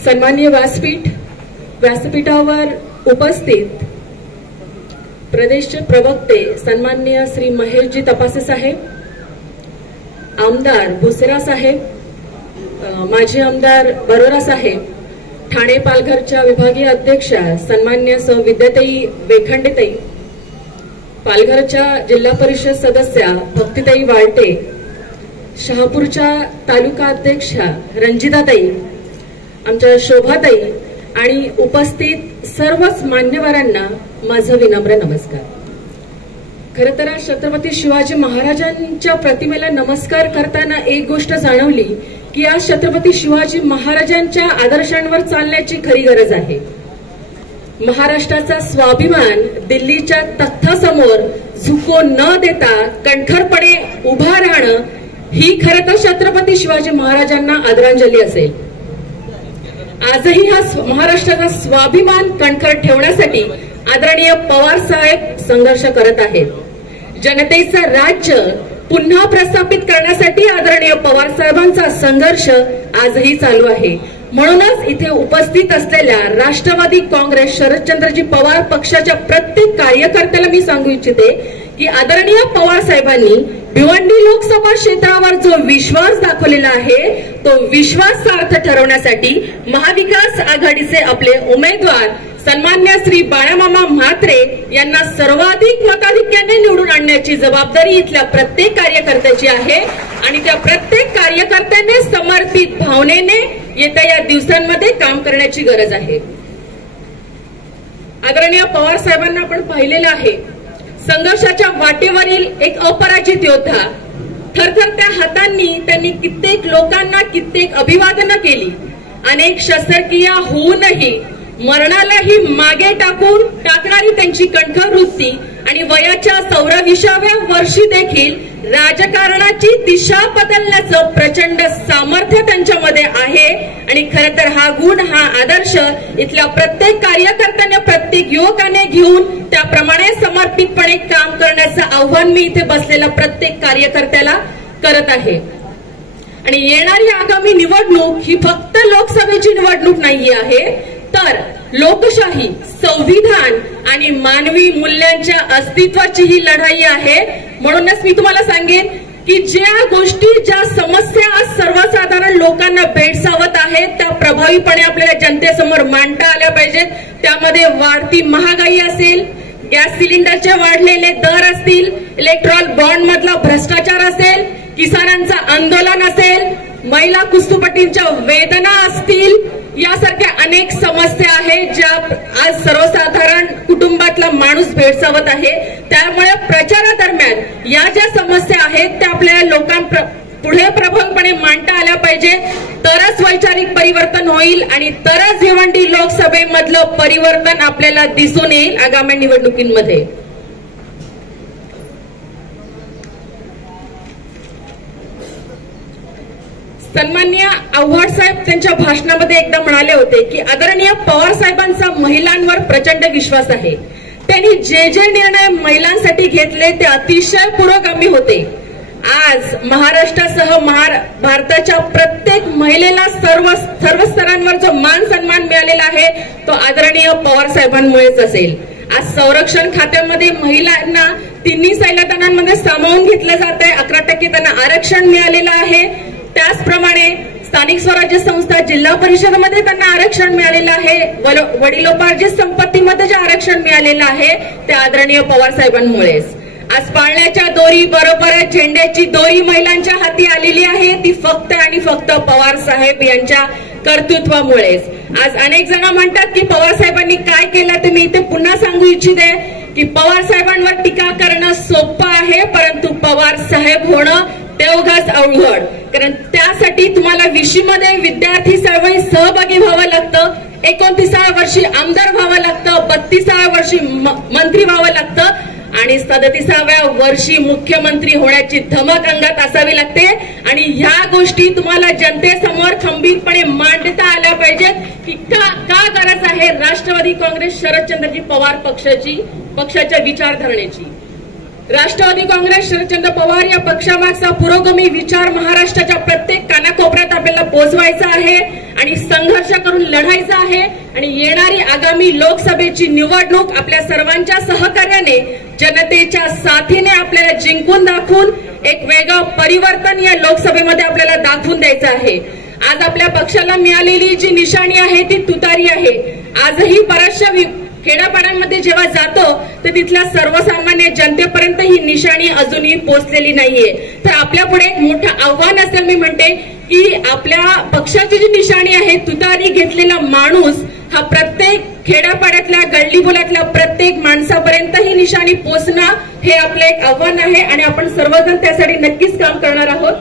सन्माननीय व्यासपीठावर उपस्थित प्रदेशचे प्रवक्ते सन्माननीय श्री महेशजी तपासे साहेब, आमदार भुसेरा साहेब, माजी आमदार बरोरा साहेब, ठाणे पालघरच्या विभागीय अध्यक्षा सन्माननीय सौ विद्याताई वेखंडेताई, पालघरच्या जिल्हा परिषद सदस्या भक्तिताई वाळटे, शहापूरच्या तालुका अध्यक्षा रंजिताताई, आमच्या शोभाताई आणि उपस्थित सर्वच मान्यवरांना माझा विनम्र नमस्कार। खरं तर छत्रपती शिवाजी महाराजांच्या प्रतिमेला नमस्कार करताना एक गोष्ट जाणवली की आज छत्रपती शिवाजी महाराजांच्या आदर्शांवर चालण्याची खरी गरज आहे। महाराष्ट्राचा स्वाभिमान दिल्लीच्या तख्तासमोर झुको न देता कणखरपणे उभा राहणं ही खरं तर छत्रपती शिवाजी महाराजांना आदरांजली असेल। आजही हा महाराष्ट्राचा स्वाभिमान कणखर ठेवण्यासाठी आदरणीय पवार साहेब संघर्ष करत आहेत। जनतेचं राज्य पुन्हा प्रस्थापित करण्यासाठी आदरणीय पवार साहेबांचा संघर्ष आजही चालू आहे। म्हणूनच इथे उपस्थित असलेल्या राष्ट्रवादी काँग्रेस शरदचंद्रजी पवार पक्षाच्या प्रत्येक कार्यकर्त्याला मी सांगू इच्छिते की आदरणीय पवार साहेबांनी भिवंडी लोकसभा क्षेत्रावर जो विश्वास दाखवलेला आहे तो विश्वास सार्थ ठरवण्यासाठी महाविकास आघाडीचे आपले उमेदवार सन्मान्य श्री बाळामामा म्हात्रे यांना सर्वाधिक मताधिक्याने निवडून आणण्याची जबाबदारी इथल्या प्रत्येक कार्यकर्त्याची आहे आणि त्या प्रत्येक कार्यकर्त्याने समर्पित भावनेने येत्या या दिवसांमध्ये काम करण्याची गरज आहे। आदरणीय पवार साहेबांना आपण पाहिलेलं आहे, संघर्षाच्या वाटेवरील एक अपराजित योद्धा। थरथरत्या हातांनी त्यांनी कित्येक लोकांना कित्येक अभिवादनं केली। अनेक शस्त्रक्रिया होऊनही मरणालाही मागे टाकणारी त्यांची कणखर वृत्ती आणि वयाच्या 24व्या वर्षी देखील राजकारणाची दिशा बदलण्याचं प्रचंड सामर्थ्य त्यांच्यामध्ये आहे। आणि खरं तर हा गुण, हा आदर्श इथल्या प्रत्येक कार्यकर्त्याने, प्रत्येक युवकाने घेऊन त्याप्रमाणे समर्पितपणे काम करण्याचं आव्हान मी इथे बसलेल्या प्रत्येक कार्यकर्त्याला करत आहे। आणि येणारी आगामी निवडणूक ही फक्त लोकसभेची निवडणूक नाही आहे, तर लोकशाही, संविधान आणि मानवी मूल्यांच्या अस्तित्वाची ही लढाई आहे। म्हणूनच मी तुम्हाला सांगेन की ज्या गोष्टी, ज्या समस्या आज सर्वसाधारण लोकांना भेडसावत आहेत त्या प्रभावीपणे आपल्याला जनतेसमोर मांडता आल्या पाहिजेत। त्यामध्ये वाढती महागाई असेल, गॅस सिलेंडरचे वाढलेले दर असतील, इलेक्ट्रॉल बॉन्ड मधला भ्रष्टाचार असेल, किसानांचं आंदोलन असेल, महिला कुस्तीपटूंच्या वेदना असतील, यासारख्या अनेक समस्या आहेत ज्या आज सर्वसाधारण कुटुंबातला माणूस भेडसावत आहे। त्यामुळे प्रचारादरम्यान या ज्या समस्या आहेत त्या आपल्या लोकांपुढे प्रभावीपणे मांडता आल्या पाहिजे, तरच वैचारिक परिवर्तन होईल आणि तरच भिवंडी लोकसभेमधलं परिवर्तन आपल्याला दिसून येईल आगामी निवडणुकीमध्ये। सन्माननीय आव्हाड साहेब त्यांच्या भाषणामध्ये एकदा म्हणाले होते की आदरणीय पवार साहेबांचा महिलांवर प्रचंड विश्वास आहे। त्यांनी जे जे निर्णय महिलांसाठी घेतले ते अतिशय पुरोगामी होते। आज महाराष्ट्रासह भारताच्या प्रत्येक महिलेला सर्व स्तरांवर जो मान सन्मान मिळालेला आहे तो आदरणीय पवार साहेबांमुळेच असेल। आज संरक्षण खात्यामध्ये महिलांना तिन्ही सैलादानांमध्ये सामावून घेतलं जात आहे, 11% त्यांना आरक्षण मिळालेलं आहे। त्याचप्रमाणे स्थानिक स्वराज्य संस्था, जिल्हा परिषदेमध्ये त्यांना आरक्षण मिळालेलं आहे। वडिलोपार्जित संपत्तीमध्ये जे आरक्षण मिळालेलं आहे ते आदरणीय पवार साहेबांमुळेच। आज पाळण्याच्या दोरी बरोबर झेंड्याची दोरी महिलांच्या हाती आलेली आहे, ती फक्त आणि फक्त पवार साहेब यांच्या कर्तृत्वामुळेच। आज अनेक जण म्हणतात की पवार साहेबांनी काय केलं, ते मी इथे पुन्हा सांगू इच्छिते की पवार साहेबांवर टीका करणं सोपं आहे, परंतु पवार साहेब होणं तेवढंच अवघड। कारण त्यासाठी तुम्हाला विशीमध्ये विद्यार्थी चळवळीत सहभागी व्हावं लागतं, 29व्या वर्षी आमदार व्हावं लागतं, 32व्या वर्षी मंत्री व्हावं लागतं आणि 37व्या वर्षी मुख्यमंत्री होण्याची धमक अंगात असावी लागते। आणि ह्या गोष्टी तुम्हाला जनतेसमोर खंबीरपणे मांडता आल्या पाहिजेत की का गरज आहे राष्ट्रवादी काँग्रेस शरदचंद्रजी पवार पक्षाच्या विचारधारणेची। राष्ट्रवादी काँग्रेस शरदचंद्र पवार या पक्षामागचा पुरोगामी विचार महाराष्ट्राच्या प्रत्येक कानाकोपऱ्यात आपल्याला पोहोचवायचा आहे आणि संघर्ष करून लढायचा आहे आणि येणारी आगामी लोकसभेची निवडणूक आपल्या सर्वांच्या सहकार्याने जनतेच्या साथीने आपल्याला जिंकून दाखवून एक वेगळं परिवर्तन या लोकसभेमध्ये आपल्याला दाखवून द्यायचं आहे। आज आपल्या पक्षाला मिळालेली जी निशाणी आहे ती तुतारी आहे। आजही बऱ्याचशा खेड्यापाड्यांमध्ये जेव्हा जातो तर तिथल्या सर्वसामान्य जनतेपर्यंत ही निशाणी अजूनही पोहोचलेली नाहीये। तर आपल्या पुढे एक मोठं आव्हान असेल मी म्हणते की आपल्या पक्षाची जी निशाणी आहे तुतारी घेतलेला माणूस हा प्रत्येक खेड्यापाड्यातल्या गल्लीबोळातल्या प्रत्येक माणसापर्यंत ही निशाणी पोहोचणं हे आपलं एक आव्हान आहे आणि आपण सर्वजण त्यासाठी नक्कीच काम करणार आहोत।